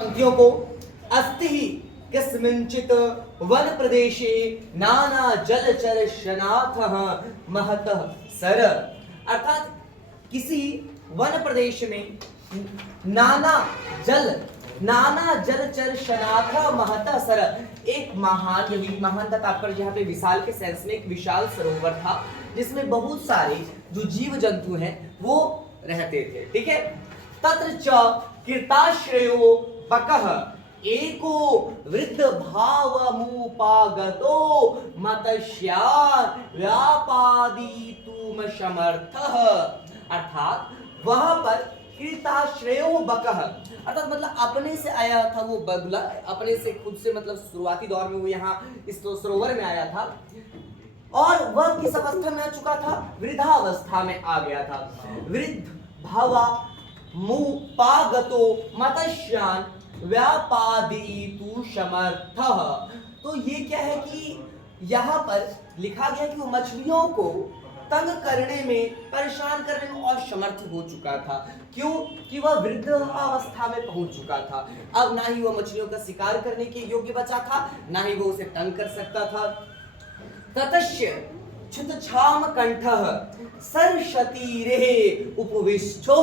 पंक्तियों को अस्ति ही कस्मिंचित वन प्रदेशे नाना जलचर शनाथः महतः सर। अर्थात किसी वन प्रदेश में नाना जलचर शनाथः महतः सर, एक महान का तात्पर्य यहाँ पे विशाल के सेंस में एक विशाल सरोवर था जिसमें बहुत सारे जो जीव जंतु हैं वो रहते थे। ठीक है। तत्र च कृताश्रयो बकः एको वृद्ध भावमुपागतो मत्स्यान् व्यापादितुम समर्थः। अर्थात वहां पर कृताश्रयो बकः, अर्थात मतलब अपने से आया था वो बगुला, अपने से खुद से मतलब शुरुआती दौर में वो यहाँ इस सरोवर में आया था और वह किस अवस्था में आ चुका था? वृद्धावस्था में आ गया था। वृद्ध भावा मुपागतो मत्स्यान् व्यापादितु समर्थः। तो ये क्या है कि यहाँ पर लिखा गया कि वो मछलियों को तंग करने में, परेशान करने में असमर्थ हो चुका था। क्यों? कि वह वृद्ध अवस्था में पहुंच चुका था। अब ना ही वह मछलियों का शिकार करने के योग्य बचा था, ना ही वो उसे तंग कर सकता था। ततस्य क्षुतछाम कंठः सर्षतीरे उपविष्टो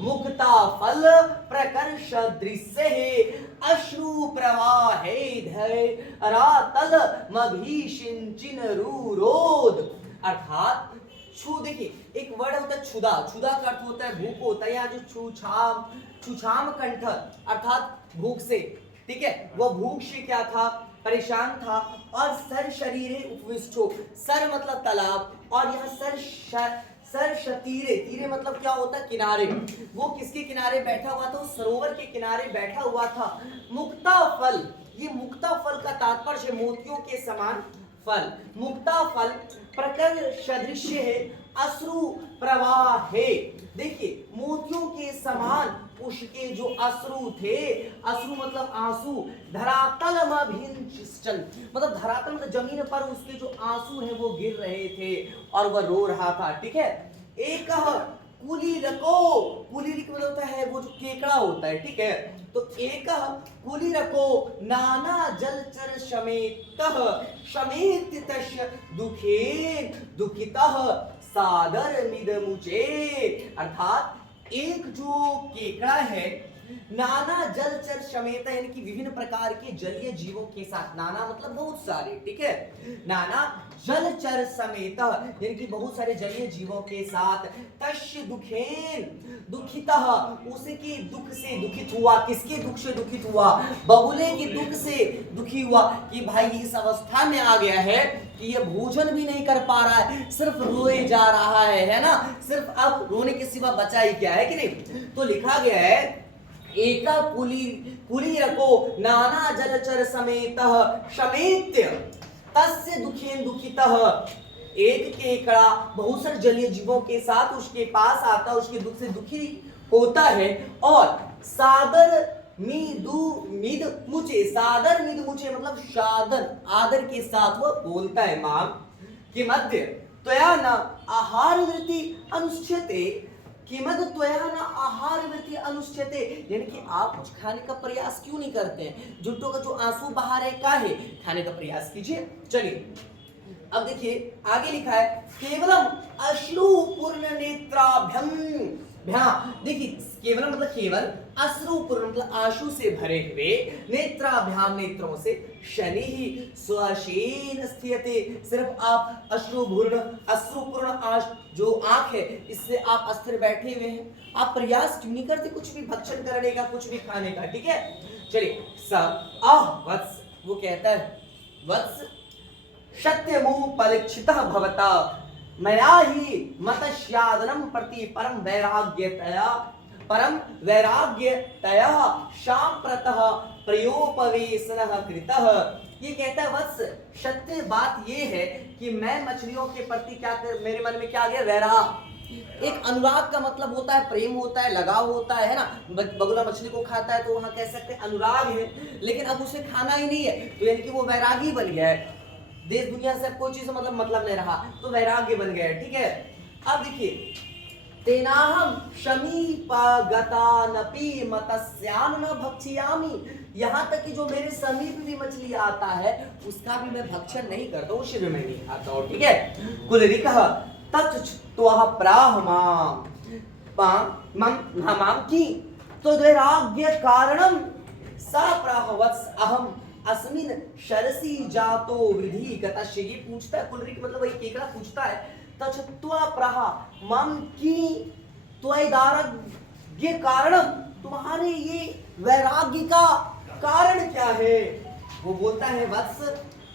मुक्ता फल प्रकर्ष दृश्ये अश्रु प्रवाहे धरातल मभीषिंचिन रुरोध। अर्थात देखिए एक वर्ड होता है क्षुधा, क्षुधा का अर्थ होता है भूख होता है। यहाँ जो छुछाम कंठ अर्थात भूख से, ठीक है, वह भूख से क्या था? परेशान था। और सर शरीरे उपविष्टो, सर मतलब तालाब, और यहाँ सर शतीरे, तीरे मतलब क्या होता है? किनारे। वो किसके किनारे बैठा हुआ था? सरोवर के किनारे बैठा हुआ था। मुक्ता फल, ये मुक्ता फल का तात्पर्य मोतियों के समान फल। मुक्ता फल प्रकर सदृश्य है अश्रु प्रवाहे। देखिए मोतियों के समान उसके जो अश्रु थे, अश्रु मतलब आंसू, धरातल मभिंचन मतलब धरातल मतलब जमीन पर उसके जो आंसू हैं वो गिर रहे थे और वह रो रहा था। ठीक है। एक कुलीरको, कुलीरिक मतलब होता है वो जो केकड़ा होता है। ठीक है। तो एक कुलीरको नाना जलचर समेत दुखेन दुखितः सादर मिदमुचे। अर्थात एक जो केकड़ा है नाना जलचर समेत, यानी कि विभिन्न प्रकार के जलीय जीवों के साथ, नाना मतलब बहुत सारे, ठीक है, नाना जलचर समेत यानी कि बहुत सारे जलीय जीवों के साथ, तस्य दुखेन दुखितः, उसके दुख से दुखित हुआ। किसके दुख से दुखित हुआ? बगुले के दुख से दुखी हुआ कि भाई इस अवस्था में आ गया है कि ये भोजन भी नहीं कर पा रहा है, सिर्फ रोए जा रहा है ना, सिर्फ अब रोने के सिवा बचा ही क्या है कि नहीं। तो लिखा गया है एका कुलीरको नाना जलचर समेतः समेत्य तस्य दुखेन दुखितः। एक केकड़ा बहुत सारे जलीय जीवों के साथ उसके पास आता है, उसके दुख से दुखी होता है। और सादर मिद मुझे, सादर मिद मुझे मतलब सादर आदर के साथ वो बोलता है, मां के मध्य त्वया न आहार वृत्ति अनुष्ठ्यते, किमद त्वया न आहार वृत्ति अनुष्ठ्यते, यानी कि आप कुछ खाने का प्रयास क्यों नहीं करते हैं? जुट्टों का जो आंसू बहा रहे काहे? खाने का प्रयास कीजिए। चलिए अब देखिए आगे लिखा है केवलम अश्रु पूर्ण नेत्राभ्यम। देखिए केवलम मतलब केवल, अश्रु पूर्ण मतलब आंसू से भरे हुए, नेत्राभ्याम नेत्रों से, शनि ही स्वशेन स्थियते, सिर्फ आप अश्रुपूर्ण जो आंख है इससे आप अस्थिर बैठे हुए हैं। आप प्रयास क्यों नहीं करते कुछ भी भक्षण करने का, कुछ भी खाने का? ठीक है। चलिए वत्स, वो कहता है वत्स सत्यमु परीक्षितः भवता मया ही मत्स्यादनम प्रति परम वैराग्यतया शाम्प्रतः प्रयोपवेशनः कृतः। ये कहता है वत्स, सत्य बात ये है कि मैं मछलियों के प्रति क्या कर, मेरे मन में क्या आ गया? वैराग। एक अनुराग का मतलब होता है प्रेम होता है, लगाव होता है ना। बगुला मछली को खाता है तो वहां कह सकते हैं अनुराग है, लेकिन अब उसे खाना ही नहीं है तो यानी कि वो वैरागी बन गया है। देश दुनिया से कोई चीज मतलब नहीं रहा तो वैराग्य बन गया है। ठीक है। अब देखिए तेनाहम समीपगतानपि मत्स्यान् न भक्षयामि। यहाँ तक कि जो मेरे समीप भी मछली आता है उसका भी मैं भक्षण नहीं करता हूँ, उसे भी मैं नहीं खाता हूँ। ठीक है। कुलरिकः तच्छ्रुत्वा प्राह माम की तो वैराग्य कारणम सा प्राह वत्स अहम अस्मिन शरसी जातो वृद्धि गतस्य। ये पूछता है कुलरिक, मतलब वही केकड़ा पूछता है, तच्छ्रुत्वा प्राह माम की त्वैराग्य कारणम, तुम्हारे ये वैराग्य का कारण क्या है? वो बोलता है वत्स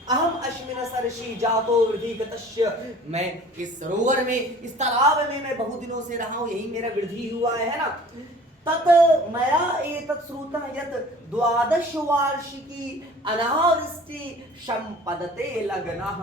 अहम अश्विन सरसी जातो वृद्धि गतस्य, मैं इस सरोवर में, इस तालाब में मैं बहुत दिनों से रहा हूं, यही मेरा वृद्धि हुआ है ना। तत मया एतत् श्रुतः यत् द्वादश वार्षिकी अनावृष्टि संपदते लग्नः।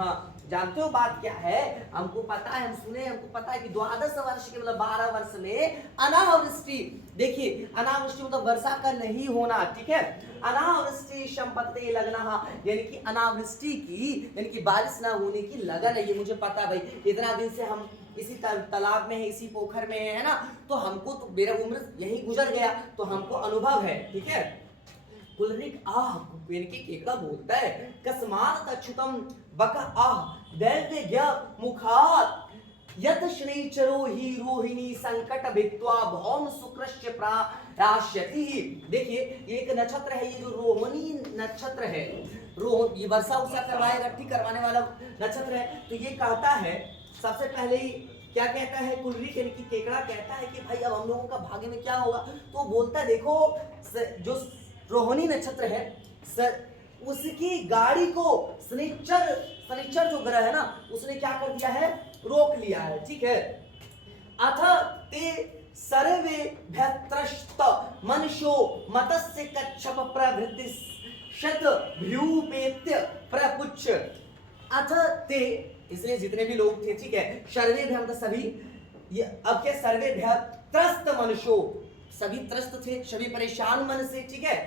जानते हो बात क्या है? हमको पता है, हम सुने, हमको पता है कि 12 वर्ष के मतलब 12 वर्ष में अनावृष्टि, देखिए अनावृष्टि मतलब वर्षा का नहीं होना। ठीक है। अनावृष्टि संपत्ति लगना, यानी कि अनावृष्टि की, यानी कि बारिश ना होने की लगन है। ये मुझे पता भाई, इतना दिन से हम इसी तालाब में है, इसी पोखर में है ना, तो हमको तो मेरा उम्र यही गुजर गया, तो हमको अनुभव है। ठीक है। कुलरिक आह, यानी कि केकड़ा बोलता है, कस्मात् अच्युतम बक आह दैव्य मुखात यत श्रीचरो ही रोहिणी संकट भित्वा भौम शुक्रस्य प्राश्यति। देखिए एक नक्षत्र है, ये जो रोहिणी नक्षत्र है, ये वर्षा उषा करवाएगा, ठीक करवाने वाला नक्षत्र है। तो ये कहता है, सबसे पहले ही क्या कहता है कुलरिक, यानी कि केकड़ा कहता है कि भाई अब हम लोगों का भाग्य में क्या होगा? तो बोलता है देखो जो रोहिणी नक्षत्र है उसकी गाड़ी को शनिचर जो ग्रह है ना, उसने क्या कर दिया है? रोक लिया है। ठीक है। अथ ते सर्वे भ्यत्रस्त मनुष्यो मत्स्य कच्छप प्रभृति शत भ्रूपेत्य प्रपुच्छ। अथ ते, इसलिए जितने भी लोग थे, ठीक है, सर्वे भ्य मतलब सभी, ये अब क्या सर्वे भ्य त्रस्त मनुष्यो, सभी त्रस्त थे, सभी परेशान मन से। ठीक है।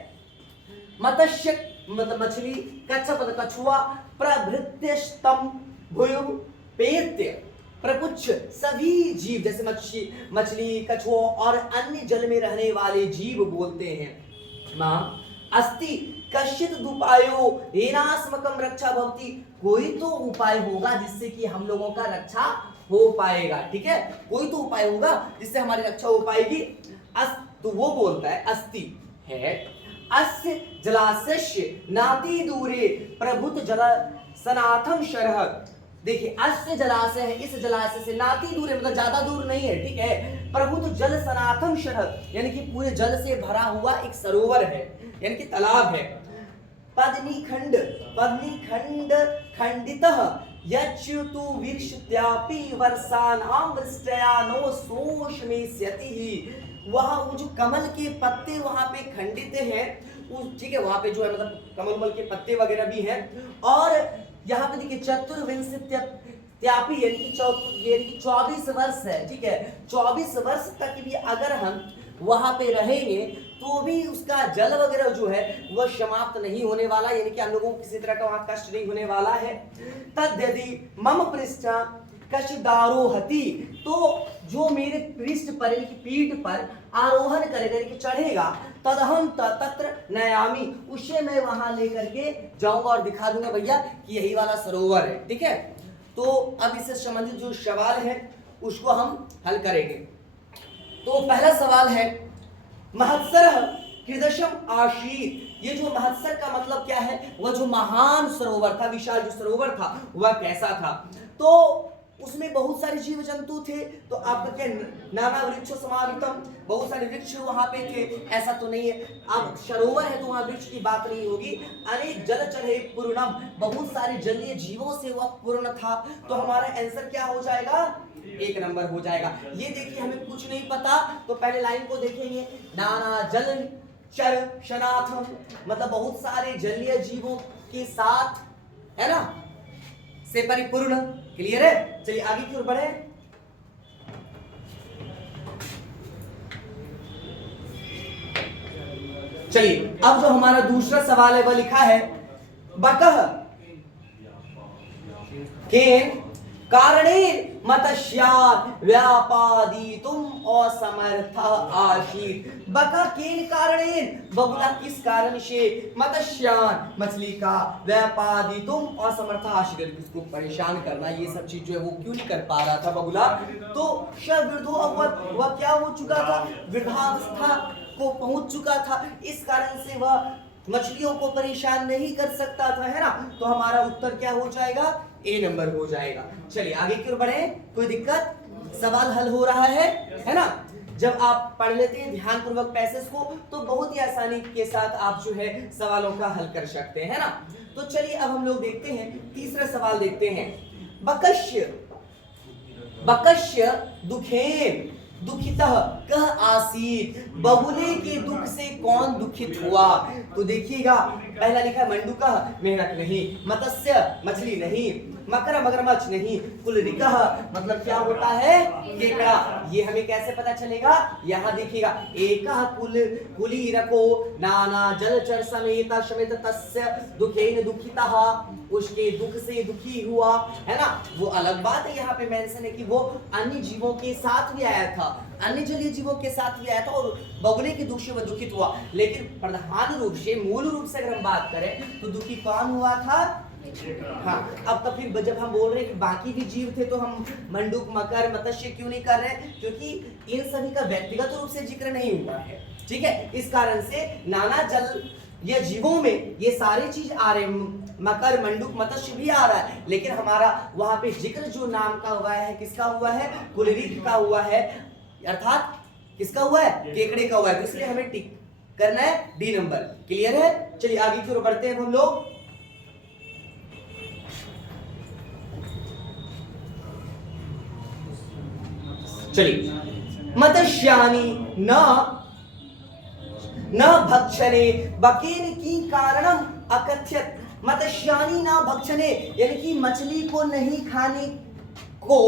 मत्स्य मतलब मछली, कच्छप मतलब कछुआ, प्रभृत्यस्तम भूपेत्य प्रपुच्छ सभी जीव, जैसे मछली कछुआ और अन्य जल में रहने वाले जीव बोलते हैं। मां अस्ति कश्चित उपायो येनास्मकं रक्षा भवति, कोई तो उपाय होगा जिससे कि हम लोगों का रक्षा हो पाएगा। ठीक है। कोई तो उपाय होगा जिससे हमारी रक्षा हो पाएगी। तो वो बोलता है अस्ति है अस्य जलाशय नाति दूरे प्रभुत जल सनाथम शरह। देखिए अस्य जलाशय है, इस जलाशय से नाति दूरे मतलब ज्यादा दूर नहीं है। ठीक है। प्रभुत जल सनाथम शरह, यानी कि पूरे जल से भरा हुआ एक सरोवर है, यानी कि तालाब है। पद्मी खंड खंडितः यच्युतु वीक्षत्यापि वर्षाणां वृष्ट्या नो शोषमेष्यति। वहाँ वो जो कमल के पत्ते वहाँ पे खंडित हैं, ठीक है, वहाँ पे जो है मतलब कमल के पत्ते वगैरह भी हैं। और यहाँ पे देखिए चतुर्विंशत्यापि यानी कि 24 वर्ष है। ठीक है। 24 वर्ष तक भी अगर हम वहाँ पे रहेंगे तो भी उसका जल वगैरह जो है वह समाप्त नहीं होने वाला, यानी कि हम लोगों को किसी तरह का वहाँ कष्ट नहीं होने वाला है। तद यदि मम पृष्ठ कशदारोहति, तो जो मेरे पृष्ठ पर यानी कि पीठ पर आरोहण करेगा यानी कि चढ़ेगा, तदहम तत्र नयामी, उसे मैं वहां लेकर के जाऊंगा और दिखा दूंगा भैया कि यही वाला सरोवर है। ठीक है। तो अब इससे संबंधित जो सवाल है उसको हम हल करेंगे। तो पहला सवाल है महत्सर कृदशम आशीत। ये जो महत्सर का मतलब क्या है? वह जो महान सरोवर था, विशाल जो सरोवर था, वह कैसा था? तो उसमें बहुत सारे जीव जंतु थे। तो आपका क्या नाना वृक्ष समावितम, बहुत सारे वृक्ष वहां पे थे, ऐसा तो नहीं है। अब सरोवर है तो वहां वृक्ष की बात नहीं होगी। अनेक जल चढ़े पूर्णम, बहुत सारे जलीय जीवों से वह पूर्ण था। तो हमारा आंसर क्या हो जाएगा? 1 नंबर हो जाएगा। ये देखिए हमें कुछ नहीं पता तो पहले लाइन को देखेंगे। नाना जल चर शनाथम मतलब बहुत सारे जलीय जीवों के साथ, है ना, से परिपूर्ण। क्लियर है? चलिए आगे की ओर बढ़े। चलिए अब जो हमारा दूसरा सवाल है वह लिखा है बकह केन कारणेन मत्स्यान् व्यापादितुम असमर्थः आसीत्। बका केन कारणेन, बगुला किस कारण से, मत्स्यान् मछली का, व्यापादितुम असमर्थः आसीत् उसको परेशान करना, ये सब चीज जो है वो क्यों नहीं कर पा रहा था बगुला। तो वृद्धो अभवत्, वह क्या हो चुका था, वृद्धावस्था को पहुंच चुका था, इस कारण से वह मछलियों को परेशान नहीं कर सकता था, है ना। तो हमारा उत्तर क्या हो जाएगा, ए नंबर हो जाएगा। चलिए आगे की ओर बढ़े, कोई दिक्कत, सवाल हल हो रहा है ना। जब आप पढ़ लेते हैं ध्यान पूर्वक पैसेज को तो बहुत ही आसानी के साथ आप जो है सवालों का हल कर सकते हैं ना। तो चलिए अब हम लोग देखते हैं तीसरा सवाल देखते हैं। बकस्य दुखेन दुखितः कह आसीत, बगुले के दुख से कौन दुखित हुआ। तो देखिएगा पहला लिखा है मंडूकः मेढक नहीं, मत्स्य मछली नहीं, मकर मगरमच्छ नहीं, कुलरिकः मतलब क्या होता है, केकड़ा। ये हमें कैसे पता चलेगा, यहाँ देखिएगा एकः कुलीरको नाना जलचर समेत समेत तस्य दुखेन दुखितः, उसके दुख से दुखी हुआ, है ना। वो अलग बात है, यहाँ पे मेंशन है कि वो अन्य जीवों के साथ भी आया था, अन्य जलीय जीवों के साथ भी आया था और बगुले के दुख से वह दुखित हुआ। लेकिन प्रधान रूप से मूल रूप से अगर हम बात करें तो दुखी कौन हुआ था, हाँ। अब तो फिर जब हम बोल रहे हैं कि बाकी भी जीव थे तो हम मंडूक मकर मत्स्य क्यों नहीं कर रहे, क्योंकि इन सभी का व्यक्तिगत रूप से जिक्र नहीं हुआ है, ठीक है। इस कारण से नाना जल ये जीवों में ये सारी चीज आ रहे, मकर मंडूक मत्स्य भी आ रहा है, लेकिन हमारा वहां पे जिक्र जो नाम का हुआ है किसका हुआ है, कुलरीक का हुआ है, अर्थात किसका हुआ है, केकड़े का हुआ है। तो इसलिए हमें टिक करना है डी नंबर। क्लियर है। चलिए आगे की ओर बढ़ते हैं हम लोग। चलिए मत्स्यानि न भक्षणे बकेन की कारणम अकथ्यत। मत्स्यानि न भक्षणे यानी कि मछली को नहीं खाने को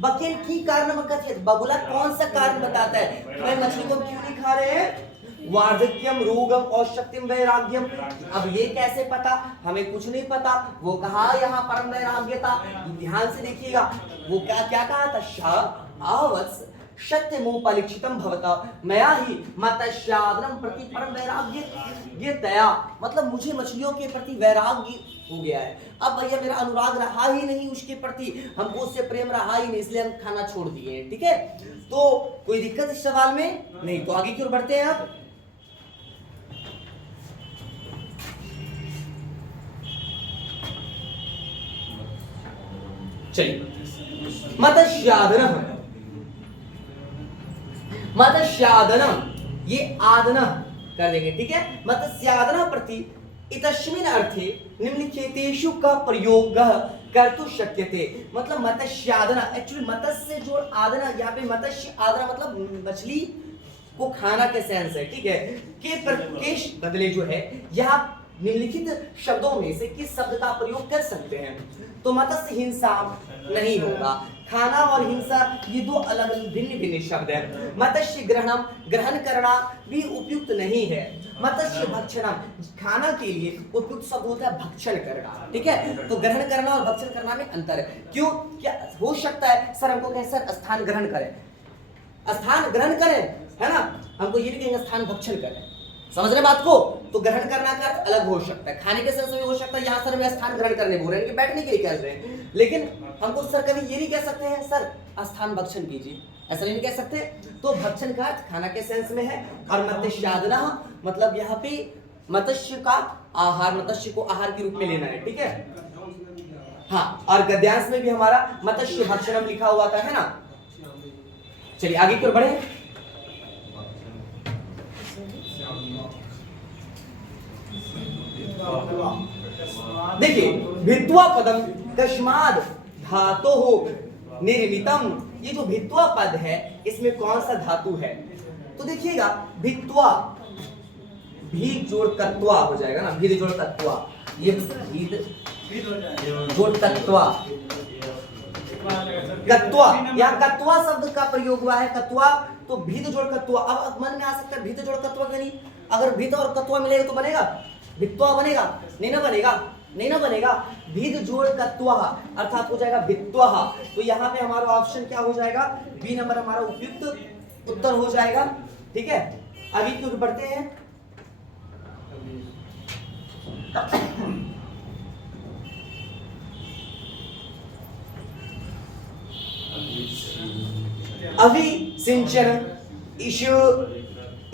बकेन की कारणम अकथ्यत, बगुला कौन सा कारण बताता है कि भाई मछली को क्यों नहीं खा रहे हैं, वार्धक्यम रोगम औषत्यम वैराग्यम। अब ये कैसे पता, हमें कुछ नहीं पता, वो कहा यहाँ परम वैराग्यता। ध्यान से देखिएगा वो क्या क्या कहा था, शावत्स सत्य मुंह परीक्षितम भवता मया ही मत्स्यादनम प्रति परम वैराग्य, ये तया मतलब मुझे मछलियों के प्रति वैराग्य हो गया है। अब भैया मेरा अनुराग रहा ही नहीं उसके प्रति, हमको उससे प्रेम रहा ही नहीं, इसलिए हम खाना छोड़ दिए, ठीक है। तो कोई दिक्कत इस सवाल में नहीं। तो आगे की ओर बढ़ते हैं आप। चलिए मत्स्यादनम ये आदन कर देंगे, ठीक है। मत्स्यादन प्रति इतस्मिन् अर्थे निम्नलिखितेषु का प्रयोग कर्तुं शक्यते। मतलब मत्स्यादन एक्चुअली मत्स्य जो आदन, यहाँ पे मत्स्य आदन मतलब मछली को खाना के सेंस है, ठीक है। के बदले जो है यहाँ निम्नलिखित शब्दों में से किस शब्द का प्रयोग कर सकते हैं। तो मत्स्य हिंसा नहीं होगा, खाना और हिंसा ये दो अलग भिन्न भिन्न शब्द है। मत्स्य ग्रहणम ग्रहण करना भी उपयुक्त नहीं है। मत्स्य भक्षणम खाना के लिए उपयुक्त शब्द होता है भक्षण करना, ठीक है। तो ग्रहण करना और भक्षण करना में अंतर है। क्यों, क्या हो सकता है सर हमको कहें सर स्थान ग्रहण करें, स्थान ग्रहण करें, है ना, हमको ये नहीं कहेंगे स्थान भक्षण करें, समझ रहे बात को। तो ग्रहण करना का अर्थ अलग हो सकता है, खाने के सेंस में हो सकता है, यहाँ सर मैं स्थान ग्रहण करने बोल रहे हैं कि बैठने के लिए कह रहे हैं, लेकिन हमको सर कभी ये नहीं कह सकते हैं सर स्थान भक्षण कीजिए, ऐसा नहीं कह सकते। तो भक्षण का अर्थ खाना के सेंस में है। और मत्स्यादना मतलब यहाँ पे मत्स्य का आहार, मत्स्य को आहार के रूप में लेना है, ठीक है। हाँ, और गद्यांश में भी हमारा मत्स्य भक्षणम लिखा हुआ था, है ना। चलिए आगे की ओर बढ़े। देखिए भित्वा पदम कस्माद धातु हो निर्मितम, ये जो भित्वा पद है इसमें कौन सा धातु है। तो देखिएगा भित्वा भी जोड़ तत्वा हो जाएगा ना, भी जोड़ तत्वा, ये जोड़ तत्वा कत्वा, यहाँ कत्वा शब्द का प्रयोग हुआ है, कत्वा तो भीत जोड़ कत्वा। अब मन में आ सकता है भीत जोड़ कत्वा नहीं, अगर भीत और कत्वा मिलेगा तो बनेगा भित्वा बनेगा, नहीं ना बनेगा, नहीं ना बनेगा। भिद जोड़ कत्वः अर्थात हो जाएगा भित्वः। तो यहाँ पे हमारा ऑप्शन क्या हो जाएगा, बी नंबर हमारा उपयुक्त उत्तर हो जाएगा। ठीक है, आगे की ओर बढ़ते हैं। अभिसिंचन इशु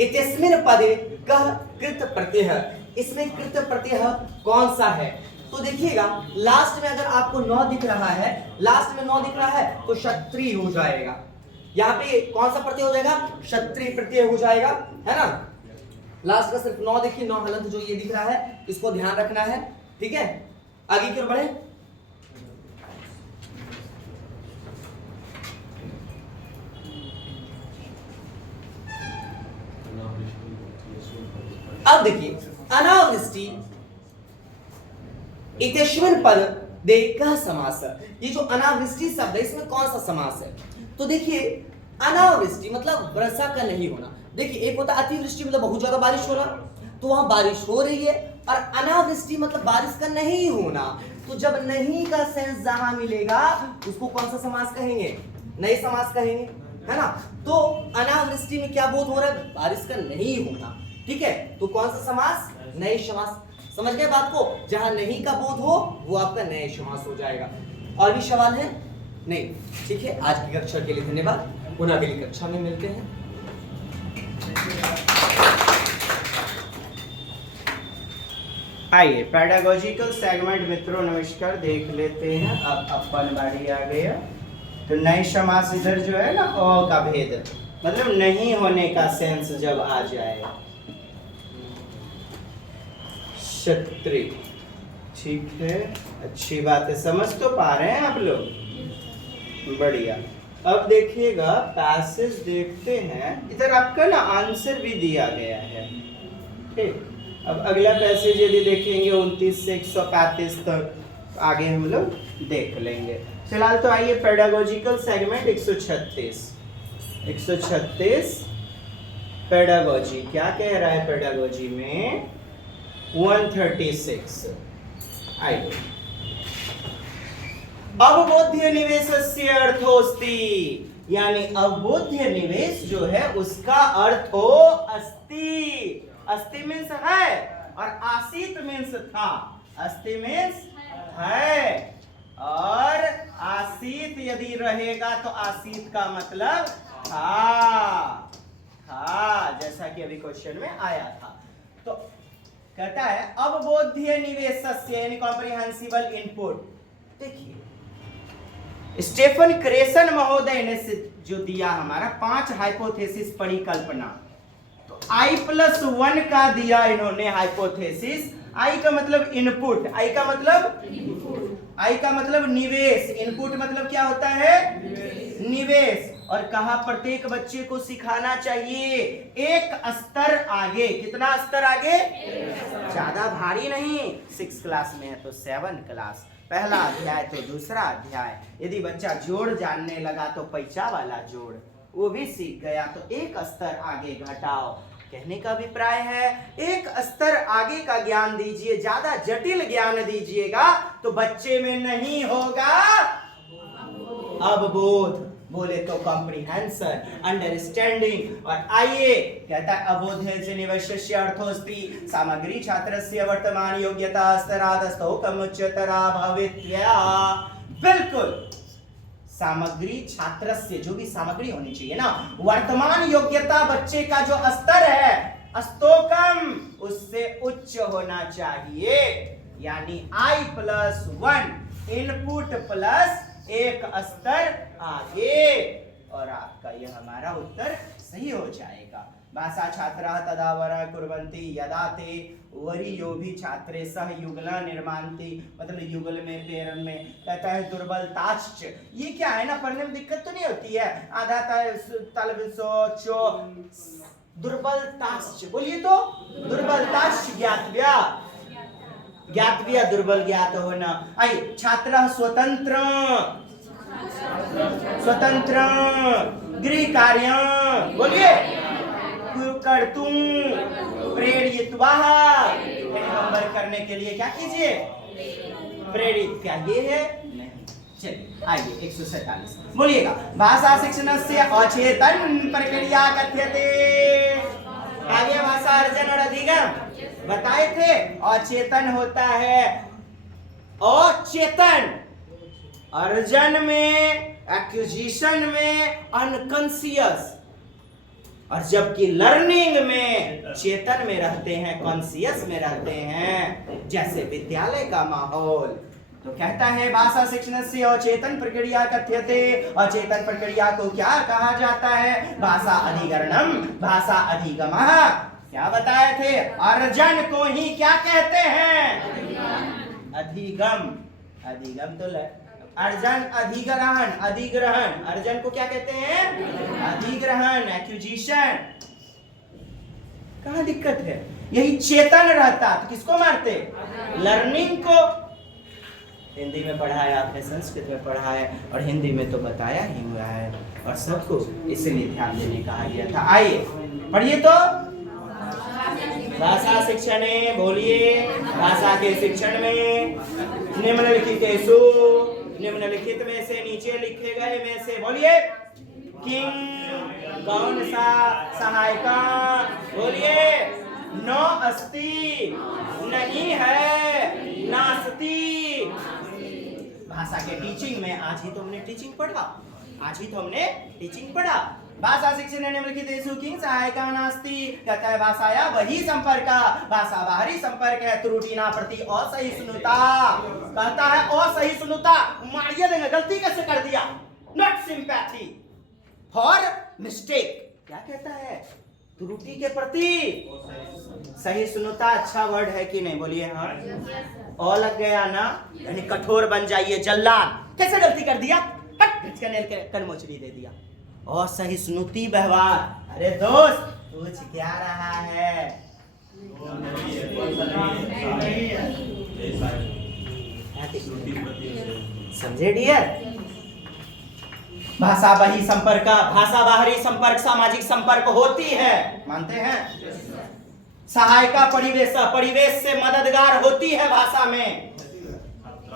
इत्यस्मिन् पदे कः कृत प्रत्यय, इसमें कृत प्रत्यय कौन सा है। तो देखिएगा लास्ट में अगर आपको 9 दिख रहा है, लास्ट में 9 दिख रहा है तो क्षत्रिय हो जाएगा। यहाँ पे कौन सा प्रत्यय हो जाएगा, क्षत्रिय प्रत्यय हो जाएगा, है ना। लास्ट का सिर्फ 9 देखिए, 9 हलंत जो ये दिख रहा है इसको ध्यान रखना है। ठीक है, आगे की ओर बढ़े। अब देखिए अनावृष्टि इत्यस्मिन् पद दे कः समास, ये जो अनावृष्टि शब्द है इसमें कौन सा समास है। तो देखिए अनावृष्टि मतलब वर्षा का नहीं होना। देखिए एक होता अतिवृष्टि मतलब बहुत ज्यादा बारिश होना, तो वहां बारिश हो रही है, और अनावृष्टि मतलब बारिश का नहीं होना। तो जब नहीं का सेंस जहां मिलेगा उसको कौन सा समास कहेंगे, नए समास कहेंगे, है ना। तो अनावृष्टि में क्या बोध हो रहा है, बारिश का नहीं होना। ठीक है, तो कौन सा समास, नए समास। समझ गए बात को, जहां नहीं का बोध हो वो आपका नए समास हो जाएगा। और भी सवाल है नहीं, ठीक है। आज की कक्षा के लिए धन्यवाद, पुनः अगली कक्षा में मिलते हैं। आइए पेडागोजिकल सेगमेंट मित्रों नमस्कार, देख लेते हैं। अब अपन बारी आ गया। तो नए समास इधर जो है ना, अ का भेद मतलब नहीं होने का सेंस जब आ जाए, क्षत्रिय। ठीक है, अच्छी बात है, समझ तो पा रहे हैं आप लोग, बढ़िया। अब देखिएगा पैसेज देखते हैं, इधर आपका ना आंसर भी दिया गया है। ठीक, अब अगला पैसेज यदि देखेंगे 29 से 135 तक आगे हम लोग देख लेंगे। फिलहाल तो आइए पेडागोजिकल सेगमेंट 136 पेडागोजी क्या कह रहा है, पेडागोजी में 136 आइए। अवबोध्य निवेशस्य अर्थोस्ति, यानी अवबोध्य निवेश जो है उसका अर्थ हो अस्ति। अस्ति मीन्स है और आसित मीन्स था। अस्ति मीन्स है और आसित यदि रहेगा तो आसित का मतलब था, जैसा कि अभी क्वेश्चन में आया था। तो कहता है अवबोध्य निवेशस्य यानी कॉम्प्रिहेंसिबल इनपुट। देखिए स्टेफन क्रेसन महोदय ने जो दिया हमारा 5 हाइपोथेसिस परिकल्पना, तो I+1 का दिया इन्होंने हाइपोथेसिस। I का मतलब इनपुट, I का मतलब निवेश, इनपुट मतलब क्या होता है, निवेश। और कहा प्रत्येक बच्चे को सिखाना चाहिए एक स्तर आगे। कितना स्तर आगे, ज्यादा भारी नहीं, 6 क्लास में है तो 7 क्लास, पहला अध्याय तो दूसरा अध्याय। यदि बच्चा जोड़ जानने लगा तो पैचा वाला जोड़ वो भी सीख गया, तो एक स्तर आगे घटाओ। कहने का अभिप्राय है एक स्तर आगे का ज्ञान दीजिए, ज्यादा जटिल ज्ञान दीजिएगा तो बच्चे में नहीं होगा अवबोध, बोले तो कॉम्प्रिहेंशन, अंडरस्टैंडिंग। और आइए कहता है अवबोध्य से निवेशस्य अर्थोस्ति सामग्री छात्रस्य वर्तमान योग्यता स्तरादस्तो कमुच्चतरा भवित्या। बिल्कुल, सामग्री छात्रस्य जो भी सामग्री होनी चाहिए ना, वर्तमान योग्यता बच्चे का जो स्तर है स्तोकम उससे उच्च होना चाहिए। यानी I+1 इनपुट प्लस एक स्तर आगे, और आपका यह हमारा उत्तर सही हो जाएगा। भाषा छात्रा तदा वरा कुर्वन्ति यदा ते वरीयो भी छात्रे सह युगला निर्मान्ति, मतलब युगल में पेरन में। कहता है दुर्बलताश्च, ये क्या है ना, पढ़ने में दिक्कत तो नहीं होती है, आधा तलविसो चो दुर्बलताश्च, बोलिए तो दुर्बलताश्च ज्ञातव्या, ज्ञातव्या दुर्बल ज्ञात होना। आई छात्र स्वतंत्र गृह कार्य, बोलिए कर्तुं प्रेरित्वा, होमवर्क करने के लिए क्या कीजिए, प्रेरित क्या ये है? नहीं। चलिए आइए 147 बोलिएगा। भाषा शिक्षणस्य अचेतन प्रक्रिया कथ्यते। आगे भाषा अर्जन और अधिगम बताए थे। अचेतन होता है अचेतन, अर्जन में, एक्विजिशन में अनकॉन्शियस, और जबकि लर्निंग में चेतन में रहते हैं, कॉन्शियस में रहते हैं, जैसे विद्यालय का माहौल। तो कहता है भाषा शिक्षण से अचेतन प्रक्रिया कथ्यते। अचेतन प्रक्रिया को क्या कहा जाता है? भाषा अधिकरणम, भाषा अधिगमः। क्या बताए थे? अर्जन को ही क्या कहते हैं? अधिगम। अधिगम तो अर्जन, अधिग्रहण, अधिग्रहण। अर्जन को क्या कहते हैं? अधिग्रहण, एक्विजिशन। कहाँ दिक्कत है? यही चेतन रहता तो किसको मारते? लर्निंग को। हिंदी में पढ़ाया आपने, संस्कृत में पढ़ाया, और हिंदी में तो बताया ही हुआ है और सबको इसलिए ध्यान देने कहा गया था। आइए पढ़िए तो। भाषा शिक्षण, बोलिए। भाषा के शिक्षण में निम्नलिखितेषु, निम्नलिखित में से नीचे लिखे गए में से बोलिए। किंग कौन सा सहायका? बोलिए। नो अस्ति नहीं है, नास्ति। भाषा के टीचिंग में आज ही तो हमने टीचिंग पढ़ा, आज ही तो हमने टीचिंग पढ़ा। भाषा शिक्षण निम्नलिखितेषु किंग सहायका नास्ति। कहता है भाषाया वही संपर्क, भाषा बाहरी संपर्क है, त्रुटिना प्रति असहिष्णुता। कहता है असहिष्णुता, मारिए देंगे, गलती कैसे कर दिया, नॉट सिंपैथी फॉर मिस्टेक। क्या कहता है? त्रुटि के प्रति सहिष्णुता। अच्छा वर्ड है कि नहीं? बोलिए हाँ। ओ लग गया ना, यानी कठोर बन जाइए, जल्लाद। कैसे गलती कर दिया? कनमोचरी दे दिया। असहिष्णुति व्यवहार। अरे दोस्त पूछ क्या रहा है? समझे डियर? भाषा बाहरी संपर्क, भाषा बाहरी संपर्क सामाजिक संपर्क होती है, मानते हैं? सहायका परिवेश, परिवेश से मददगार होती है, भाषा में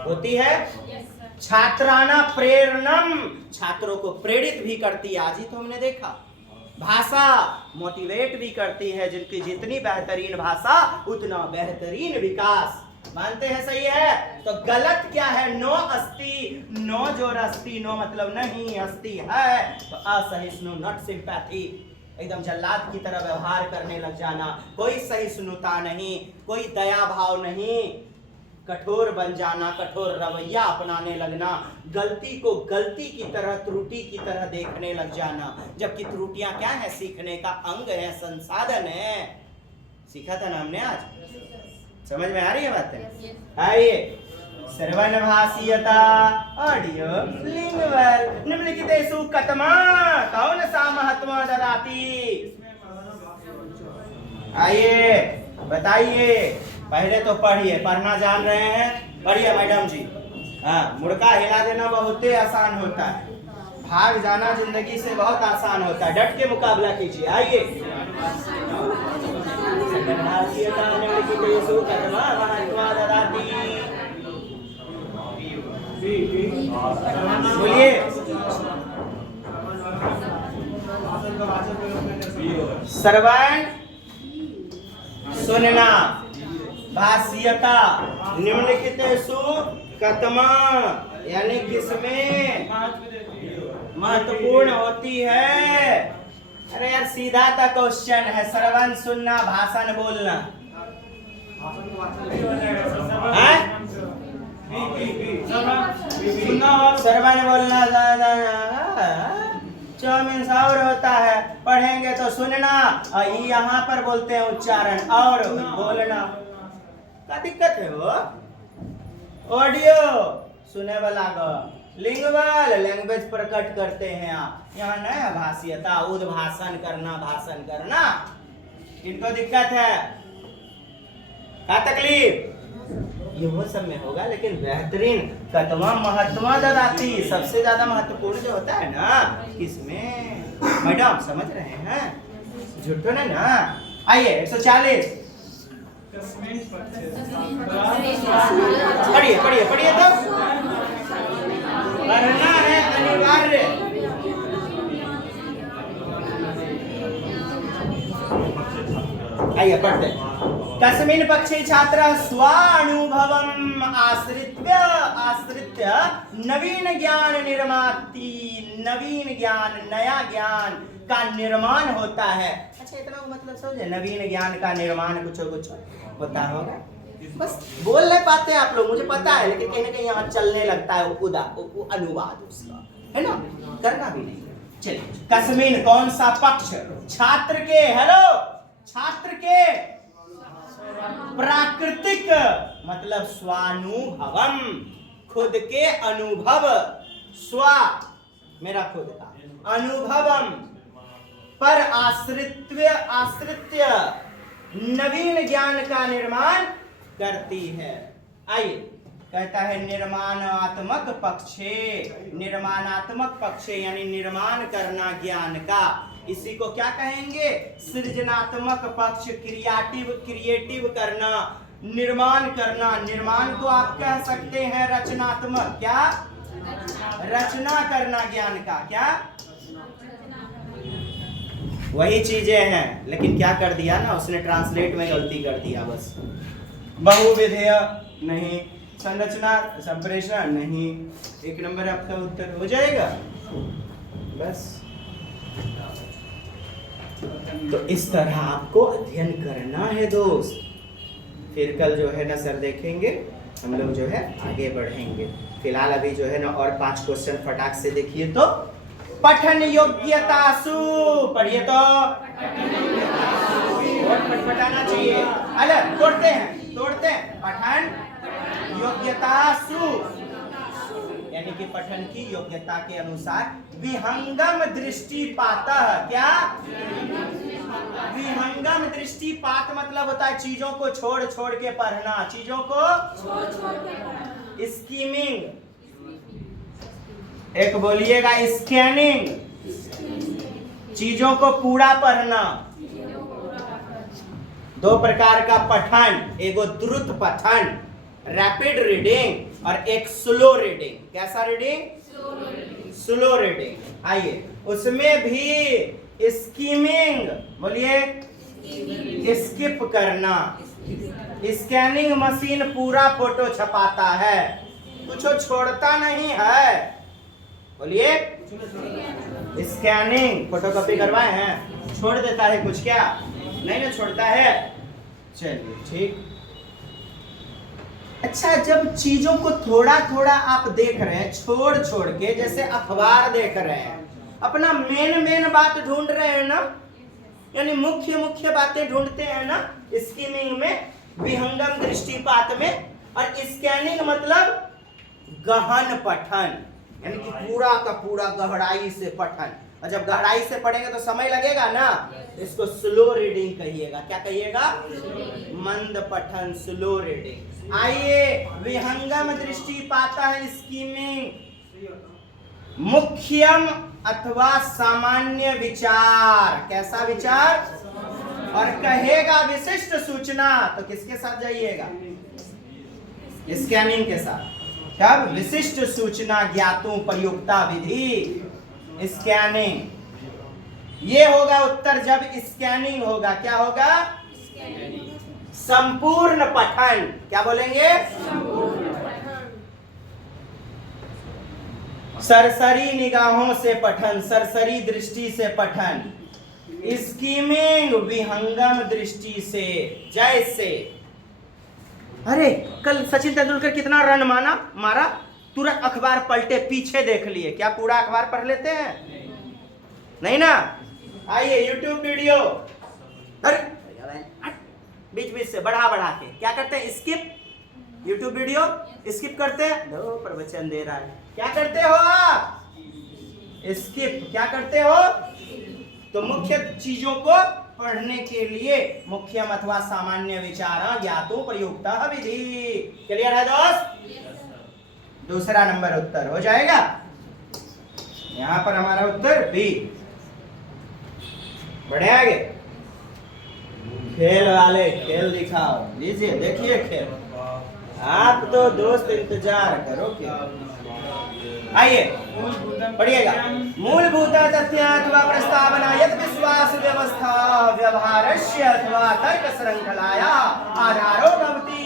होती है। छात्राना प्रेरणम, छात्रों को प्रेरित भी करती है, आज ही तो हमने देखा। भाषा मोटिवेट भी करती है, जिनकी जितनी बेहतरीन भाषा उतना बेहतरीन विकास। मानते हैं? सही है। तो गलत क्या है? नो अस्ति, नो जो अस्ति, नो मतलब नहीं, अस्ति है तो असहिष्णु, नॉट सिंपैथी। एकदम जल्लाद की तरह व्यवहार करने लग जाना, कोई सहिष्णुता नहीं, कोई दया भाव नहीं, कठोर बन जाना, कठोर रवैया अपनाने लगना, गलती को गलती की तरह, त्रुटि की तरह देखने लग जाना, जबकि त्रुटियां क्या है? सीखने का अंग है, संसाधन है। सीखा था ना हमने आज? समझ में आ रही है बातें? आइए श्रवण भाषीयता, ऑडियो लिंगुअल। निम्नलिखितेषु कतमा कौन सा महत्व ददाति? आइए बताइए। पहले तो पढ़िए, पढ़ना जान रहे हैं? पढ़िए मैडम जी। हाँ, मुड़का हिला देना बहुत आसान होता है, भाग जाना जिंदगी से बहुत आसान होता है। डट के मुकाबला कीजिए। आइए बोलिए। श्रवण सुनना, भाष्यता निम्नलिखितेषु कतमा यानी किसमें महत्वपूर्ण होती है? अरे यार सीधा सा क्वेश्चन है। श्रवण सुनना, भाषण बोलना, श्रवण बोलना चाउमीन और होता है, पढ़ेंगे तो सुनना, और यहाँ पर बोलते हैं उच्चारण और बोलना। क्या दिक्कत है? वो ऑडियो सुने वाला को लिंगुअल, लैंग्वेज प्रकट करते हैं आप। यहाँ नया भाषीयता, उद्भाषण करना, भाषण करना, इनको दिक्कत है। क्या तकलीफ? ये वो सब में होगा, लेकिन बेहतरीन कतवा महत्व ददाती, सबसे ज्यादा महत्वपूर्ण जो होता है ना, किसमें? मैडम समझ रहे हैं? झूठो नहीं ना? आइए 140 पढ़िए पढ़िए पढ़िए तो पढ़ना है अनिवार्य। आइए पढ़ते हैं। कस्मिन् पक्षे छात्रः स्वानुभवम् आश्रित्य नवीन ज्ञान निर्माति। नवीन ज्ञान, नया ज्ञान का निर्माण होता है। अच्छा इतना मतलब समझे, नवीन ज्ञान का निर्माण कुछ होता होगा। बस बोल नहीं पाते आप लोग, मुझे पता है, लेकिन कहीं ना कहीं यहाँ चलने लगता है वो अनुवाद उसका, है ना, करना भी नहीं। चलिए, कस्मिन कौन सा पक्ष, छात्र के, हेलो, छात्र के प्राकृतिक मतलब स्वानुभवम, खुद के अनुभव, स्व मेरा खुद का अनुभवम पर आश्रित्य नवीन ज्ञान का निर्माण करती है। आइए कहता है निर्माणात्मक पक्षे, निर्माणात्मक पक्षे यानी निर्माण करना ज्ञान का, इसी को क्या कहेंगे, सृजनात्मक पक्ष, क्रिएटिव करना, निर्माण करना। निर्माण को आप कह सकते हैं रचनात्मक, क्या, रचना करना ज्ञान का, क्या, वही चीजें हैं, लेकिन क्या कर दिया ना उसने, ट्रांसलेट में गलती कर दिया बस। बहुविधेय नहीं, संरचना संप्रेषण नहीं, 1 नंबर आपका उत्तर हो जाएगा बस। तो इस तरह आपको अध्ययन करना है दोस्त। फिर कल जो है ना सर देखेंगे, हम लोग जो है आगे बढ़ेंगे। फिलहाल अभी जो है ना और 5 क्वेश्चन फटाक से देखिए तो। पठन योग्यतासु, पढ़िए तो, पटाना चाहिए, अलग तोड़ते हैं, पठन योग्यतासु यानी कि पठन की योग्यता के अनुसार विहंगम दृष्टिपातः, क्या, विहंगम दृष्टिपात मतलब होता है चीजों को छोड़ छोड़ के पढ़ना, चीजों को स्कीमिंग, एक बोलिएगा स्कैनिंग, चीजों को पूरा पढ़ना। 2 प्रकार का पठन, एगो द्रुत पठन रैपिड रीडिंग और एक स्लो रीडिंग। कैसा रीडिंग, स्लो रीडिंग। आइए उसमें भी स्कीमिंग, बोलिए स्किप करना। स्कैनिंग मशीन पूरा फोटो छपाता है, कुछ छोड़ता नहीं है, बोलिए स्कैनिंग, फोटोकॉपी करवाए हैं, छोड़ देता है कुछ, क्या नहीं ना छोड़ता है। चलिए ठीक। अच्छा जब चीजों को थोड़ा थोड़ा आप देख रहे हैं छोड़ छोड़ के, जैसे अखबार देख रहे हैं, अपना मेन बात ढूंढ रहे हैं ना, यानी मुख्य बातें ढूंढते हैं ना स्कीमिंग में, विहंगम दृष्टिपात में। और स्कैनिंग मतलब गहन पठन, यानी कि पूरा का पूरा गहराई से पठन। और जब गहराई से पढ़ेंगे तो समय लगेगा ना, इसको स्लो रीडिंग कहिएगा। क्या कहिएगा, मंद पठन, स्लो रीडिंग। आइए विहंगम दृष्टिपात है स्कीमिंग, मुख्यम अथवा सामान्य विचार। कैसा विचार, और कहेगा विशिष्ट सूचना, तो किसके साथ जाइएगा, स्कैनिंग के साथ। क्या, विशिष्ट सूचना ज्ञातों प्रयुक्ता विधि, स्कैनिंग। ये होगा उत्तर जब स्कैनिंग होगा। क्या होगा, संपूर्ण पठन। क्या बोलेंगे, सरसरी निगाहों से पठन, सरसरी दृष्टि से पठन। स्कीमिंग विहंगम दृष्टि से, जैसे अरे कल सचिन तेंदुलकर कितना रन मारा, तुरंत अखबार पलटे पीछे देख लिए, क्या पूरा अखबार पढ़ लेते हैं, नहीं ना। आइए यूट्यूब वीडियो, अरे बीच से बढ़ा के क्या करते हैं, स्किप। यूट्यूब वीडियो स्किप करते हैं, दो प्रवचन दे रहा है, क्या करते हो आप, स्किप। क्या करते हो, तो मुख्य चीजों को पढ़ने के लिए मुख्यम अथवा सामान्य विचार ज्ञातो प्रयुक्ता विधि। क्लियर है दोस्त। दूसरा नंबर उत्तर हो जाएगा। यहां पर हमारा उत्तर बी। बढ़े आगे। खेल वाले खेल दिखाओ, लीजिए देखिए खेल। आप तो दोस्त इंतजार करो के। आइए पढ़िएगा। मूलभूत तथ्य अथवा प्रस्तावना यद विश्वास व्यवस्था व्यवहारस्य अथवा तर्क श्रृंखलाया आधारो भवति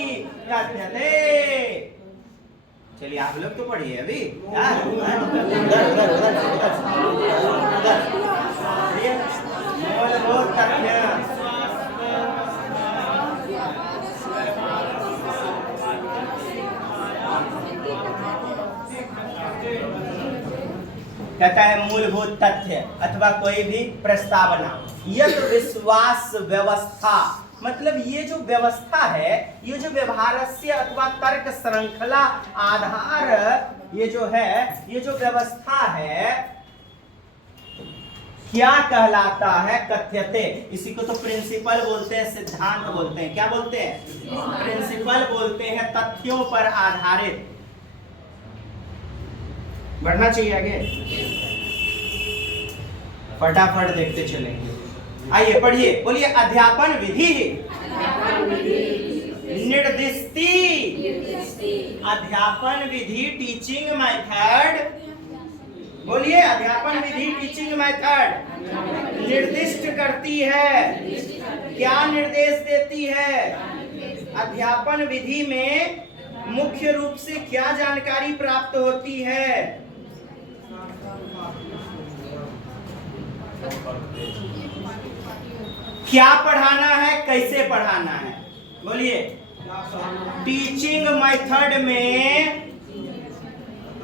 कथ्यते। चलिए आप लोग तो पढ़िए अभी। मूलभूत तथ्य कहता है मूलभूत तथ्य अथवा कोई भी प्रस्तावना यह विश्वास व्यवस्था, मतलब ये जो व्यवस्था है, ये जो व्यवहारस्य अथवा तर्क श्रृंखला आधार, ये जो है, ये जो व्यवस्था है क्या कहलाता है? कथ्यते। इसी को तो प्रिंसिपल बोलते हैं, सिद्धांत बोलते हैं। क्या बोलते हैं? प्रिंसिपल बोलते हैं, तथ्यों पर आधारित। बढ़ना चाहिए आगे, फटाफट देखते चलेंगे। आइए पढ़िए, बोलिए। अध्यापन विधि निर्दिष्टि, अध्यापन विधि टीचिंग मेथड, बोलिए। अध्यापन विधि टीचिंग मेथड निर्दिष्ट करती है, क्या निर्देश देती है? अध्यापन विधि में मुख्य रूप से क्या जानकारी प्राप्त होती है? क्या पढ़ाना है, कैसे पढ़ाना है? बोलिए। टीचिंग मेथड में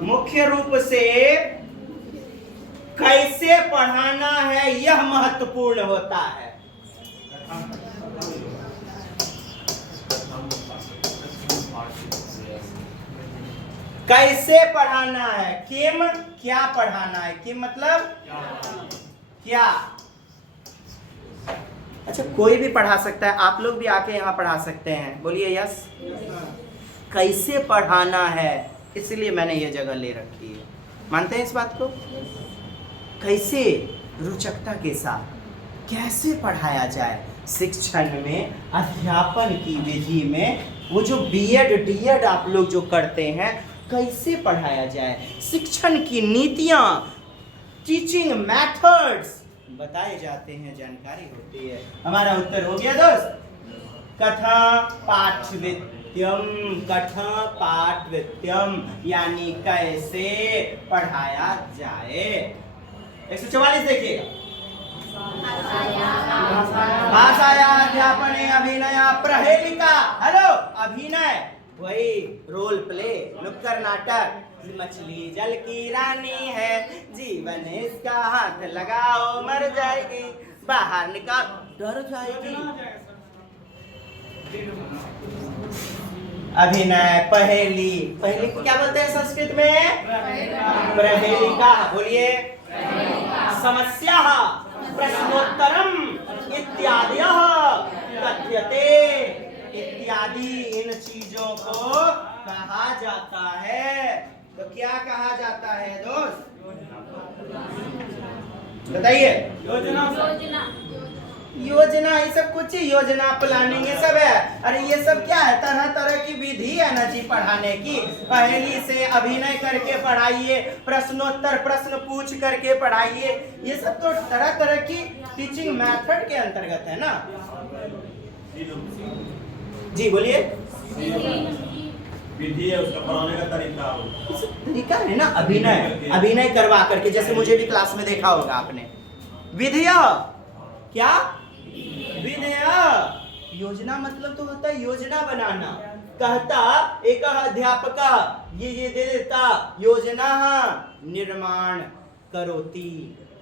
मुख्य रूप से कैसे पढ़ाना है यह महत्वपूर्ण होता है। कैसे पढ़ाना है, किम क्या पढ़ाना है, किम मतलब क्या। अच्छा, कोई भी पढ़ा सकता है, आप लोग भी आके यहाँ पढ़ा सकते हैं। बोलिए यस। कैसे पढ़ाना है, इसलिए मैंने ये जगह ले रखी है। मानते हैं इस बात को? कैसे रोचकता के साथ कैसे पढ़ाया जाए शिक्षण में, अध्यापन की विधि में, वो जो बीएड डीएड आप लोग जो करते हैं, कैसे पढ़ाया जाए, शिक्षण की नीतियां, टीचिंग मेथड्स बताए जाते हैं, जानकारी होती है। हमारा उत्तर हो गया दोस्त। कथा पाठवित्यम, कथा पाठवित्यम यानी कैसे पढ़ाया जाए। 144 देखिएगा। भाषाया अध्यापने अभिनय प्रहेलिका। हेलो, अभिनय वही रोल प्ले, नुक्कड़ नाटक। मछली जल की रानी है, जीवन इसका हाथ लगाओ मर जाएगी, बाहर निकाल डर जाएगी। अभिनय, पहेली, पहेली को क्या बोलते हैं संस्कृत में? प्रहेलिका। बोलिए। समस्या, प्रश्नोत्तरम इत्यादि कथ्यते, इत्यादि इन चीजों को कहा जाता है। तो क्या कहा जाता है दोस्त, बताइए? योजना, ये सब कुछ योजना प्लानिंग ये सब है। अरे ये सब क्या है? तरह तरह की विधि है ना जी पढ़ाने की। पहेली से अभिनय करके पढ़ाइए, प्रश्नोत्तर प्रश्न पूछ करके पढ़ाइए, ये सब तो तरह तरह की टीचिंग मेथड के अंतर्गत है ना। जी बोलिए। विधि है, उसका पढ़ाने का तरीका है ना। अभिनय, अभिनय करवा करके, जैसे मुझे भी क्लास में देखा होगा आपने। विधिया क्या? विनया, योजना मतलब तो होता है योजना बनाना। कहता एक अध्यापक ये दे देता, योजना निर्माण करोती,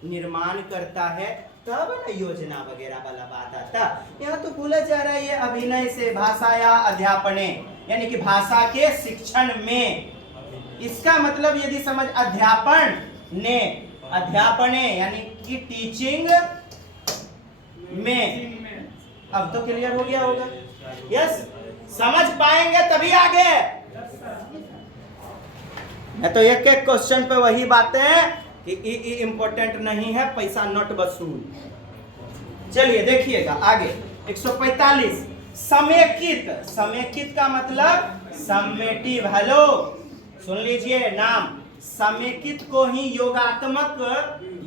निर्माण करता है तब ना योजना वगैरह वाला बात आता। यहाँ तो बोला जा रहा है ये अभिनय से भाषाया अध्यापने, यानी कि भाषा के शिक्षण में। इसका मतलब यदि समझ अध्यापन ने, अध्यापने यानी कि टीचिंग में। अब तो क्लियर हो गया होगा? यस, समझ पाएंगे तभी आगे। मैं तो एक एक क्वेश्चन पे वही बातें कि इम्पोर्टेंट नहीं है, पैसा नोट वसूल। चलिए देखिएगा आगे। 145 समेकित, समेकित का मतलब समेटिव। हेलो सुन लीजिए नाम, समेकित को ही योगात्मक,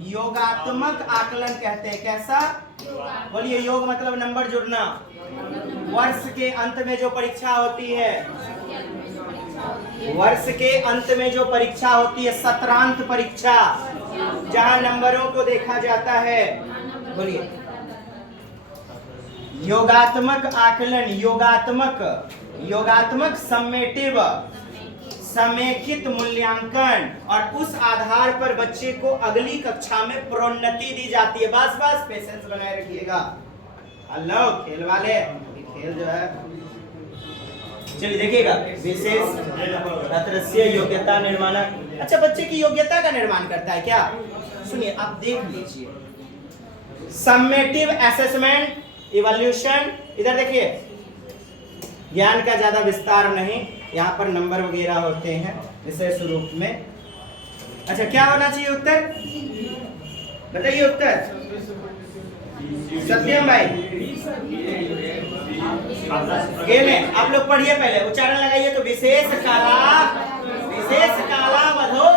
योगात्मक आकलन कहते हैं। कैसा? बोलिए। योग मतलब नंबर जुड़ना। वर्ष के अंत में जो परीक्षा होती है, वर्ष के अंत में जो परीक्षा होती है, सत्रांत परीक्षा, जहां नंबरों को देखा जाता है। बोलिए। योगात्मक आकलन, योगात्मक, योगात्मक समेटिव, समेकित मूल्यांकन, और उस आधार पर बच्चे को अगली कक्षा में प्रोन्नति दी जाती है। बस बस पेशेंस बनाए रखिएगा। हेलो खेल वाले, खेल जो है, चलिए देखिएगा। विशेष छात्रस्य योग्यता निर्माण। अच्छा, बच्चे की योग्यता का निर्माण करता है क्या? सुनिए, आप देख लीजिए। समेटिव असेसमेंट, इवैल्यूएशन, इधर देखिए, ज्ञान का ज्यादा विस्तार नहीं, यहाँ पर नंबर वगैरह होते हैं विशेष रूप में। अच्छा, क्या होना चाहिए उत्तर? बताइए उत्तर। सत्यम भाई, आप लोग पढ़िए, पहले उच्चारण लगाइए। तो विशेष काला, विशेष कालावधो,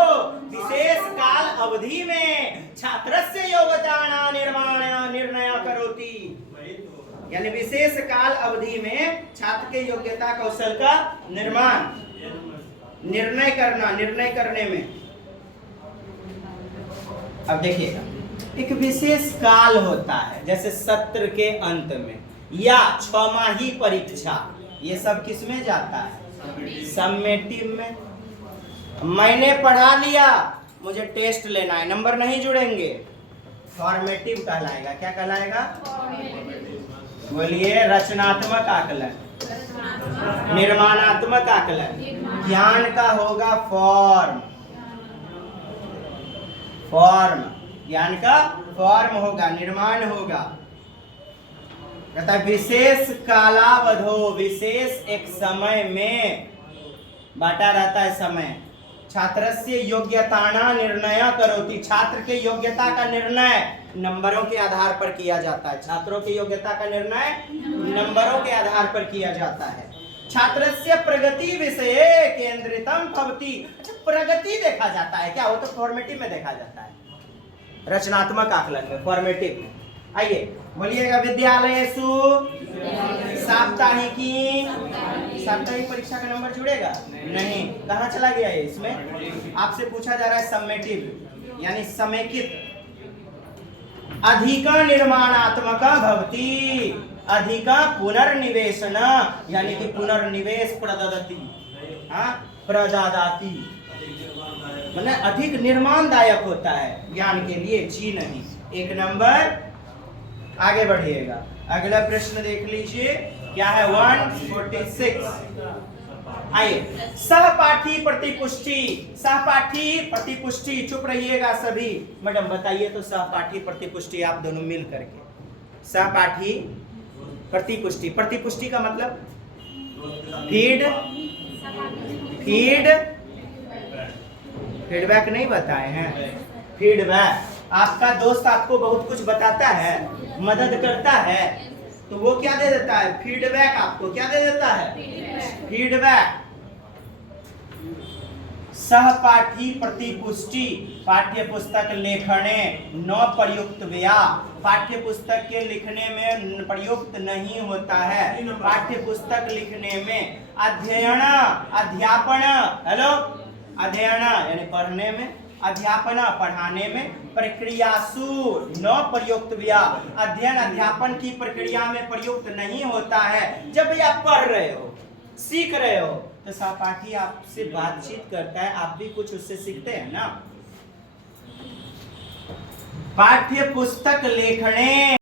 विशेष काल अवधि में छात्रस्य योग्यता निर्माण निर्णय करोति, यानी विशेष काल अवधि में छात्र के योग्यता कौशल का निर्माण, निर्णय करना, निर्णय करने में। अब देखिएगा, एक विशेष काल होता है, जैसे सत्र के अंत में या छमाही परीक्षा, ये सब किस में जाता है? समेटिव में। मैंने पढ़ा लिया, मुझे टेस्ट लेना है, नंबर नहीं जुड़ेंगे, फॉर्मेटिव कहलाएगा। क्या कहलाएगा? बोलिए। रचनात्मक आकलन, निर्माणात्मक आकलन। ज्ञान का होगा फॉर्म, फॉर्म, ज्ञान का फॉर्म होगा, निर्माण होगा। कहता है विशेष कालावधो, विशेष एक समय में बांटा रहता है समय। छात्रस्य योग्यताना निर्णय करोति, छात्र के योग्यता का निर्णय नंबरों के आधार पर किया जाता है। छात्रों की योग्यता का निर्णय नंबरों के आधार पर किया जाता है। छात्रस्य प्रगति विषये केंद्रितम भवति, प्रगति देखा जाता है क्या? वो तो फॉर्मेटिव में देखा जाता है, रचनात्मक आकलन में, फॉर्मेटिव में। आइए बोलिएगा। विद्यालयेषु साप्ताहिकी, साप्ताहिक परीक्षा का नंबर जुड़ेगा नहीं, कहाँ चला गया है? इसमें आपसे पूछा जा रहा है समेटिव, यानी समेकित। अधिका निर्माणात्मक भवति, अधिका पुनर्निवेशन, यानी कि पुनर्निवेश प्रददति, हाँ प्रदादाति, मतलब अधिक निर्माणदायक होता है ज्ञान के लिए, जी नहीं। एक नंबर। आगे बढ़िएगा, अगला प्रश्न देख लीजिए, क्या है? 146। आइए। सहपाठी प्रतिपुष्टि, सहपाठी प्रतिपुष्टि, चुप रहिएगा सभी। मैडम बताइए तो सहपाठी प्रतिपुष्टि आप दोनों मिल करके। सहपाठी प्रतिपुष्टि, प्रतिपुष्टि का मतलब फीड, फीड, फीडबैक नहीं बताए हैं? फीडबैक। आपका दोस्त आपको बहुत कुछ बताता है, मदद करता है, तो वो क्या दे देता है? फीडबैक। आपको क्या दे देता है? फीडबैक। सहपाठी प्रतिपुष्टि, पाठ्य पुस्तक लेखने न प्रयुक्त व्यय, पाठ्य पुस्तक के लिखने में प्रयुक्त नहीं होता है। पाठ्य पुस्तक लिखने में अध्ययन, अध्यापन, हेलो, अध्ययन यानी पढ़ने में, अध्यापन पढ़ाने में, प्रक्रियासु न प्रयुक्त व्यय, अध्ययन अध्यापन की प्रक्रिया में प्रयुक्त नहीं होता है। जब भी आप पढ़ रहे हो, सीख रहे हो, तो सहपाठी आपसे बातचीत करता है, आप भी कुछ उससे सीखते हैं ना। पाठ्य पुस्तक लेखने